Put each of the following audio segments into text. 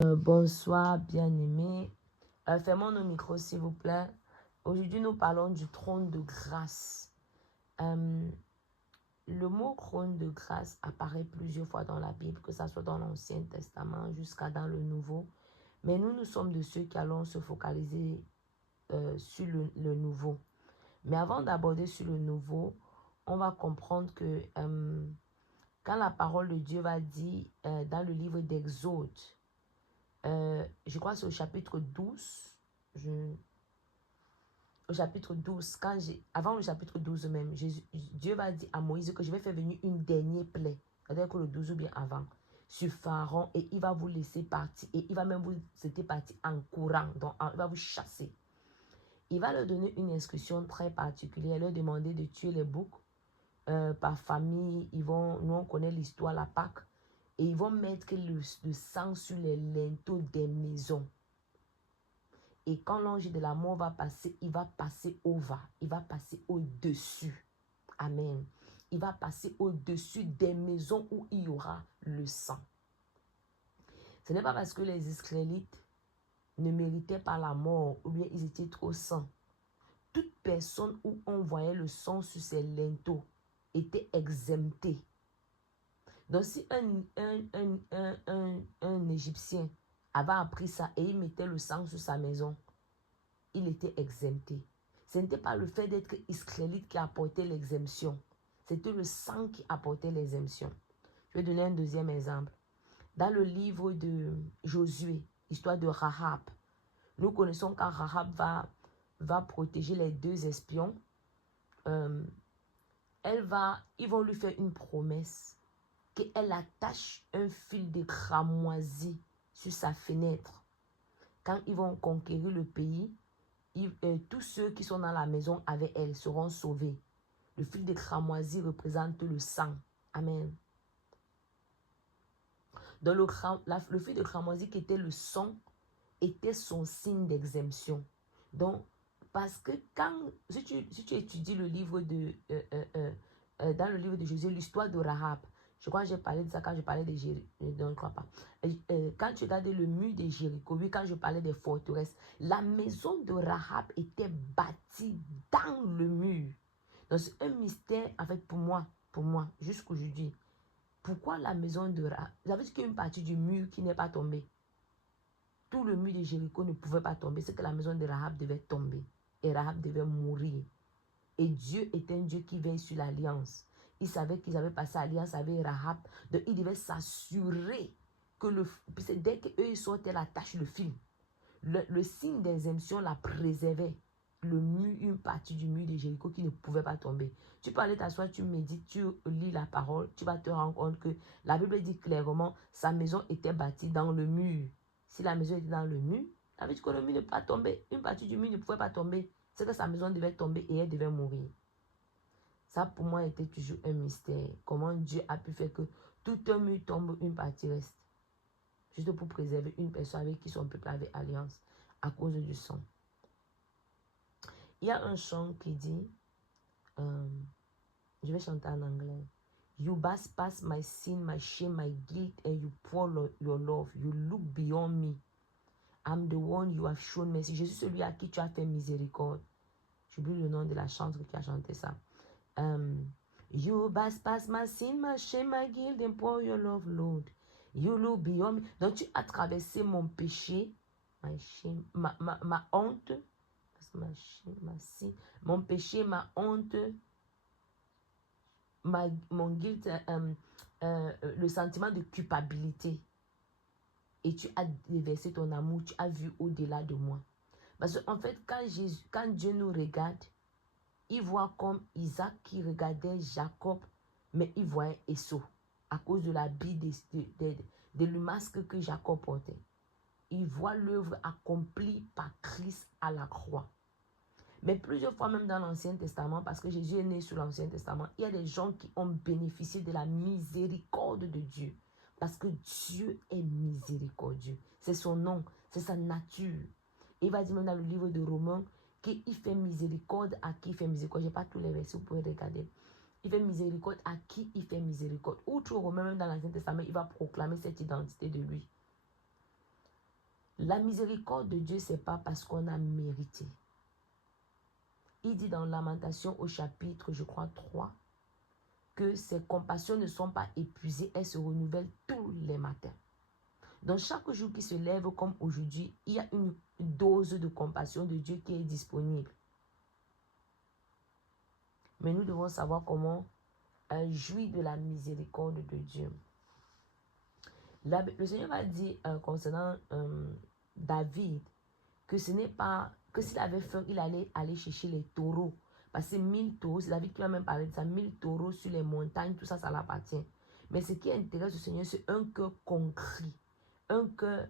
Bonsoir, bien-aimés. Fermons nos micros, s'il vous plaît. Aujourd'hui, nous parlons du trône de grâce. Le mot trône de grâce apparaît plusieurs fois dans la Bible, que ce soit dans l'Ancien Testament jusqu'à dans le Nouveau. Mais nous sommes de ceux qui allons se focaliser sur le Nouveau. Mais avant d'aborder sur le Nouveau, on va comprendre que quand la parole de Dieu va dire dans le livre d'Exode, je crois que c'est au chapitre 12. Au chapitre 12, avant le chapitre 12 même, Dieu va dire à Moïse que je vais faire venir une dernière plaie, c'est-à-dire que le 12 ou bien avant, sur Pharaon, et il va vous laisser partir, et il va même vous laisser partir en courant, donc il va vous chasser. Il va leur donner une instruction très particulière, leur demander de tuer les boucs par famille. Nous on connaît l'histoire, la Pâque, et ils vont mettre le sang sur les linteaux des maisons. Et quand l'ange de la mort va passer, il va passer il va passer au-dessus. Amen. Il va passer au-dessus des maisons où il y aura le sang. Ce n'est pas parce que les Israélites ne méritaient pas la mort ou bien ils étaient trop saints. Toute personne où on voyait le sang sur ses linteaux était exemptée. Donc si un Égyptien avait appris ça et il mettait le sang sur sa maison, il était exempté. Ce n'était pas le fait d'être israélite qui apportait l'exemption. C'était le sang qui apportait l'exemption. Je vais donner un deuxième exemple. Dans le livre de Josué, histoire de Rahab, nous connaissons quand Rahab va protéger les deux espions. Ils vont lui faire une promesse qu'elle attache un fil de cramoisi sur sa fenêtre. Quand ils vont conquérir le pays, tous ceux qui sont dans la maison avec elle seront sauvés. Le fil de cramoisi représente le sang. Amen. Donc le fil de cramoisi qui était le sang était son signe d'exemption. Donc, parce que si tu étudies le livre dans le livre de Jésus, l'histoire de Rahab, je crois que j'ai parlé de ça quand je parlais de Jéricho. Non, je ne crois pas. Quand tu regardes le mur de Jéricho, oui, quand je parlais des forteresses, la maison de Rahab était bâtie dans le mur. Donc, c'est un mystère, en fait, pour moi, jusqu'aujourd'hui. Pourquoi la maison de Rahab? Vous avez dit qu'il y a une partie du mur qui n'est pas tombée. Tout le mur de Jéricho ne pouvait pas tomber. C'est que la maison de Rahab devait tomber. Et Rahab devait mourir. Et Dieu est un Dieu qui veille sur l'alliance. Il savait qu'ils avaient passé alliance avec Rahab. Donc il devait s'assurer que dès qu'eux sortaient la tâche, le fil. Le signe d'exemption la préservait. Le mur, une partie du mur de Jéricho qui ne pouvait pas tomber. Tu peux aller t'asseoir, tu médites, tu lis la parole, tu vas te rendre compte que la Bible dit clairement, sa maison était bâtie dans le mur. Si la maison était dans le mur, ça veut dire que le mur ne peut pas tomber. Une partie du mur ne pouvait pas tomber. C'est que sa maison devait tomber et elle devait mourir. Ça, pour moi, était toujours un mystère. Comment Dieu a pu faire que tout un mur tombe, une partie reste. Juste pour préserver une personne avec qui son peuple avait alliance à cause du sang. Il y a un chant qui dit, je vais chanter en anglais. You bypass my sin, my shame, my guilt, and you pour your love. You look beyond me. I'm the one you have shown mercy. Je suis celui à qui tu as fait miséricorde. J'oublie le nom de la chanteuse qui a chanté ça. You bypass my sin, my shame, my guilt, and pour your love, Lord. You look beyond me. Donc tu as traversé mon péché, my shame, ma honte, mon péché, ma honte, mon guilt, le sentiment de culpabilité. Et tu as déversé ton amour, tu as vu au-delà de moi. Parce qu'en fait, quand Dieu nous regarde, il voit comme Isaac qui regardait Jacob, mais il voyait Esau à cause de l'habit de l'humasque que Jacob portait. Il voit l'œuvre accomplie par Christ à la croix. Mais plusieurs fois même dans l'Ancien Testament, parce que Jésus est né sous l'Ancien Testament, il y a des gens qui ont bénéficié de la miséricorde de Dieu. Parce que Dieu est miséricordieux. C'est son nom, c'est sa nature. Et il va dire même dans le livre de Romains qu'il fait miséricorde à qui il fait miséricorde. Je n'ai pas tous les versets, vous pouvez regarder. Il fait miséricorde à qui il fait miséricorde. Outre Romains, même dans l'Ancien Testament, il va proclamer cette identité de lui. La miséricorde de Dieu, ce n'est pas parce qu'on a mérité. Il dit dans Lamentation au chapitre, je crois, 3, que ses compassions ne sont pas épuisées, elles se renouvellent tous les matins. Donc chaque jour qui se lève comme aujourd'hui, il y a une dose de compassion de Dieu qui est disponible. Mais nous devons savoir comment jouir de la miséricorde de Dieu. Le Seigneur va dire concernant David que ce n'est pas que s'il avait faim, il allait aller chercher les taureaux. Parce que 1000 taureaux, c'est David qui va même parler de ça, 1000 taureaux sur les montagnes, tout ça, ça l'appartient. Mais ce qui intéresse le Seigneur, c'est un cœur concret, un cœur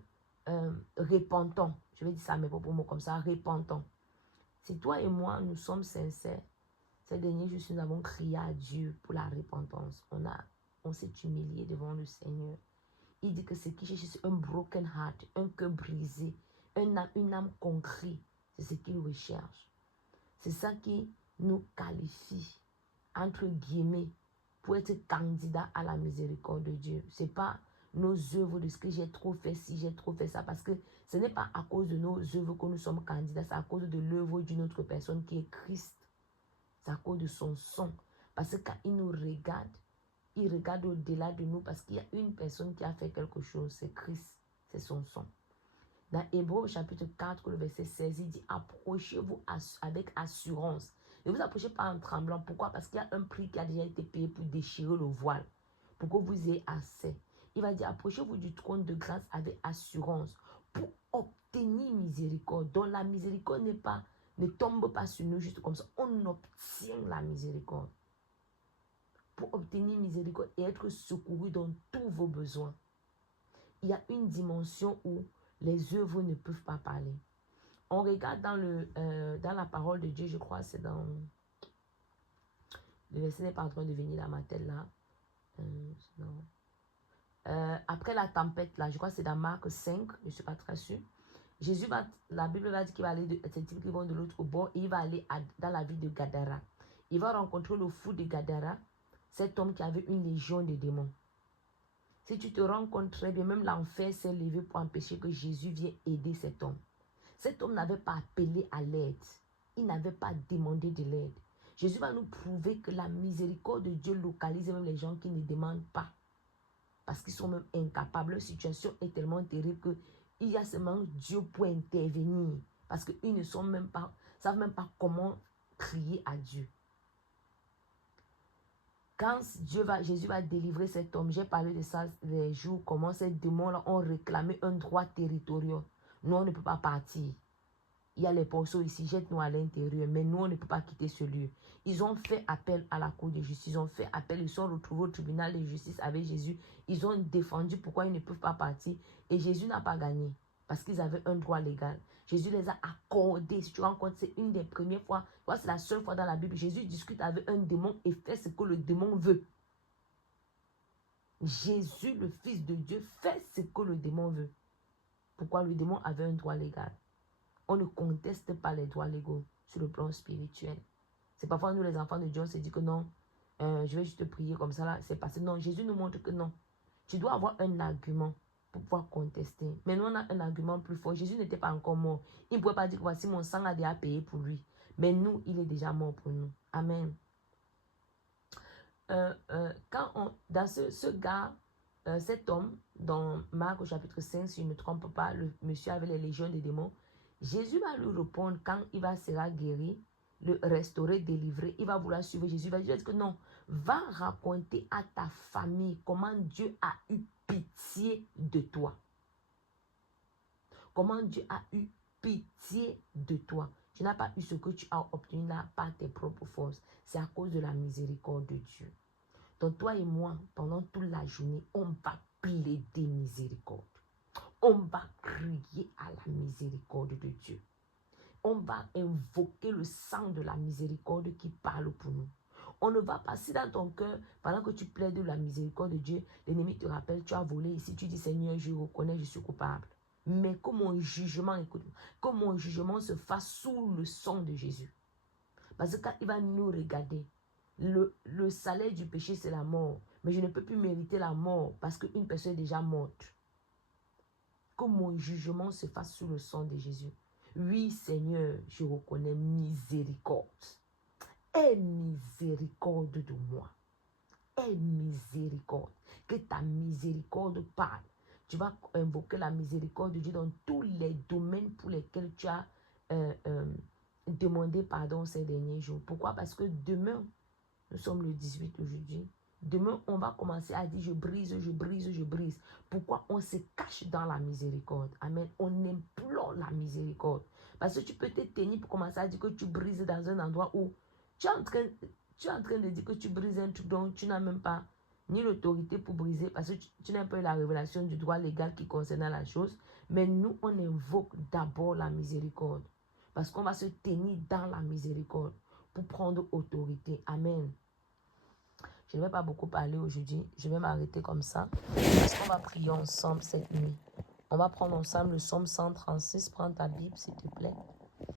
repentant. Je vais dire ça, mais pas pour moi comme ça, repentant. Si toi et moi, nous sommes sincères, ces derniers jours, nous avons crié à Dieu pour la repentance. On s'est humilié devant le Seigneur. Il dit que ce qui cherche, c'est un broken heart, un cœur brisé, une âme concrète. C'est ce qu'il recherche. C'est ça qui nous qualifie, entre guillemets, pour être candidat à la miséricorde de Dieu. Ce n'est pas nos œuvres de ce que j'ai trop fait ci, j'ai trop fait ça, parce que ce n'est pas à cause de nos œuvres que nous sommes candidats, c'est à cause de l'œuvre d'une autre personne qui est Christ. C'est à cause de son sang. Parce que quand il nous regarde, il regarde au-delà de nous parce qu'il y a une personne qui a fait quelque chose, c'est Christ, c'est son sang. Dans Hébreux chapitre 4, le verset 16, il dit « Approchez-vous avec assurance. » Ne vous approchez pas en tremblant. Pourquoi? Parce qu'il y a un prix qui a déjà été payé pour déchirer le voile, pour que vous ayez assez. Il va dire « Approchez-vous du trône de grâce avec assurance pour obtenir miséricorde. » Donc la miséricorde ne tombe pas sur nous juste comme ça. On obtient la miséricorde. Pour obtenir miséricorde et être secouru dans tous vos besoins. Il y a une dimension où les œuvres ne peuvent pas parler. On regarde dans la parole de Dieu, je crois, c'est dans... Le verset n'est pas en train de venir dans ma tête là. Après la tempête là, je crois que c'est dans Marc 5, je ne suis pas très sûre. La Bible va dire qu'il va aller de ces types qui vont de l'autre bord et il va aller dans la ville de Gadara. Il va rencontrer le fou de Gadara, cet homme qui avait une légion de démons. Si tu te rends compte très bien, même l'enfer s'est levé pour empêcher que Jésus vienne aider cet homme. Cet homme n'avait pas appelé à l'aide. Il n'avait pas demandé de l'aide. Jésus va nous prouver que la miséricorde de Dieu localise même les gens qui ne demandent pas. Parce qu'ils sont même incapables. Leur situation est tellement terrible qu'il y a seulement Dieu pour intervenir. Parce qu'ils ne savent même pas comment crier à Dieu. Quand Jésus va délivrer cet homme, j'ai parlé de ça les jours, comment ces démons-là ont réclamé un droit territorial. Nous, on ne peut pas partir. Il y a les porceaux ici, jette-nous à l'intérieur, mais nous, on ne peut pas quitter ce lieu. Ils ont fait appel à la cour de justice, ils ont fait appel, ils sont retrouvés au tribunal de justice avec Jésus. Ils ont défendu pourquoi ils ne peuvent pas partir et Jésus n'a pas gagné parce qu'ils avaient un droit légal. Jésus les a accordés. Si tu rends compte, c'est une des premières fois, c'est la seule fois dans la Bible, Jésus discute avec un démon et fait ce que le démon veut. Jésus, le Fils de Dieu, fait ce que le démon veut. Pourquoi? Le démon avait un droit légal. On ne conteste pas les droits légaux sur le plan spirituel. C'est parfois nous les enfants de Dieu, on se dit que non, je vais juste prier comme ça, là, c'est passé. Non, Jésus nous montre que non. Tu dois avoir un argument pour pouvoir contester. Mais nous, on a un argument plus fort. Jésus n'était pas encore mort. Il ne pouvait pas dire, voici mon sang a déjà payé pour lui. Mais nous, il est déjà mort pour nous. Amen. Dans ce gars, cet homme, dans Marc au chapitre 5, si je ne me trompe pas, le monsieur avait les légions des démons. Jésus va lui répondre quand il sera guéri, le restaurer, délivré. Il va vouloir suivre Jésus. Il va dire que non, va raconter à ta famille comment Dieu a eu pitié de toi. Comment Dieu a eu pitié de toi. Tu n'as pas eu ce que tu as obtenu là par tes propres forces. C'est à cause de la miséricorde de Dieu. Donc toi et moi, pendant toute la journée, on va plaider miséricorde. On va crier à la miséricorde de Dieu. On va invoquer le sang de la miséricorde qui parle pour nous. On ne va pas, si dans ton cœur, pendant que tu plaides la miséricorde de Dieu, l'ennemi te rappelle, tu as volé ici, tu dis Seigneur, je reconnais, je suis coupable. Mais que mon jugement, écoute, que mon jugement se fasse sous le sang de Jésus. Parce que quand il va nous regarder, le salaire du péché, c'est la mort. Mais je ne peux plus mériter la mort parce qu'une personne est déjà morte. que mon jugement se fasse sous le sang de Jésus. Oui, Seigneur, je reconnais miséricorde. Aie miséricorde de moi. Aie miséricorde. Que ta miséricorde parle. Tu vas invoquer la miséricorde de Dieu dans tous les domaines pour lesquels tu as demandé pardon ces derniers jours. Pourquoi? Parce que demain, nous sommes le 18 aujourd'hui. Demain, on va commencer à dire je brise, je brise, je brise. Pourquoi? On se cache dans la miséricorde. Amen. On implore la miséricorde. Parce que tu peux te tenir pour commencer à dire que tu brises dans un endroit où tu es en train de dire que tu brises un truc dont tu n'as même pas ni l'autorité pour briser parce que tu n'as pas eu la révélation du droit légal qui concernait la chose. Mais nous, on invoque d'abord la miséricorde. Parce qu'on va se tenir dans la miséricorde pour prendre autorité. Amen. Je ne vais pas beaucoup parler aujourd'hui. Je vais m'arrêter comme ça. Parce qu'on va prier ensemble cette nuit. On va prendre ensemble le psaume 136. Prends ta Bible, s'il te plaît.